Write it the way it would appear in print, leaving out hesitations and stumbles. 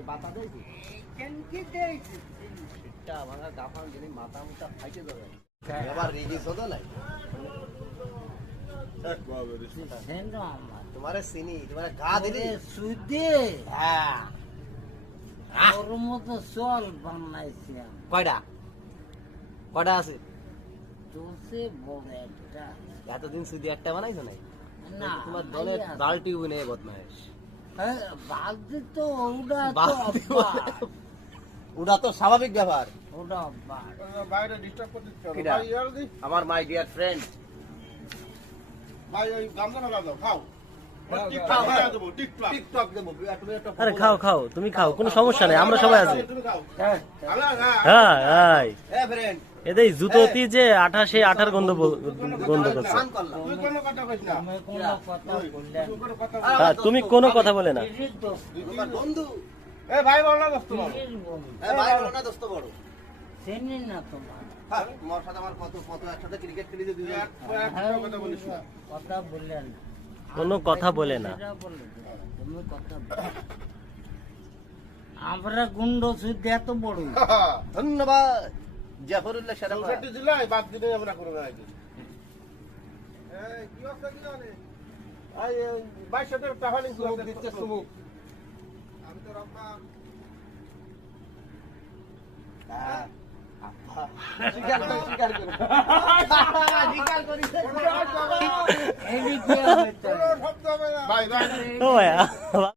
এই বাতা দেইছি কেন কি দেইছি এটা ভাঙা গাফান যদি মাথা মুটা ফাইটে যাবে এবার রিলিজ হতো না সেন্ড আমার তোমারে চিনি তোমারে গা দিলি সুদে হ্যাঁ ওর মতো চল বানাইছি কয়টা কয়টা আছে তোসে বড় একটা এতদিন শুধু একটা বানাইছো না না তোমার দলে বালটি উনে বদমাইশ বালতি তো ওটা তো বালতি অভ্যাস। ওটা তো স্বাভাবিক ব্যাপার ওটা অভ্যাস। বাইরে ডিস্টার্ব করতে চাও কিরা? ভাই ইয়ার দি আমার মাই ডিয়ার ফ্রেন্ড ভাই ওই গামছা না দাও খাও খাও, টিকটক খাও। বানায় দেবো টিকটক টিকটক দেবো তুমি একটা আরে খাও খাও তুমি খাও কোনো সমস্যা নেই আমরা সবাই আছি তুমি খাও হ্যাঁ, আলা না হ্যাঁ হ্যাঁ এ ফ্রেন্ড এদের জুতোতি যে আঠার গন্ধ গন্ধ করছে সান করলাম তুই কোনো কথা কইস না আমি কোনো কথা বললেন তুই কোনো কথা হ্যাঁ, তুমি কোনো কথা বলে না পিরিত দোস্ত, তোমার বন্ধু এ ভাই বল না দোস্ত বল পিরিত বন্ধু। এ ভাই বলো না দোস্ত বড় চেনি না তোমার হ্যাঁ তোমার সাথে আমার কত কত একসাথে ক্রিকেট খেলি যে দুজন একটা কথা বলিস না কথা বললেন না। কোনো কথা বলে না সেটা বলে দাও, তুমি কথা বলো। আমরা গুন্ড শুদ্ধ এত বড় ধন্যবাদ জাফরুল্লাহ সারা চৌষট্টি জেলায় বাদ দিলে আমরা করবো না একদিন এই কি অবস্থা কি জানে এই 2200 টাকা নিছি দিচ্ছে সুমুক আমি তো রব্বা স্বীকার করি স্বীকার করি স্বীকার করি এই কি হবে তো? কোনো শব্দ হবে না ভাই ভাই ও ভাইয়া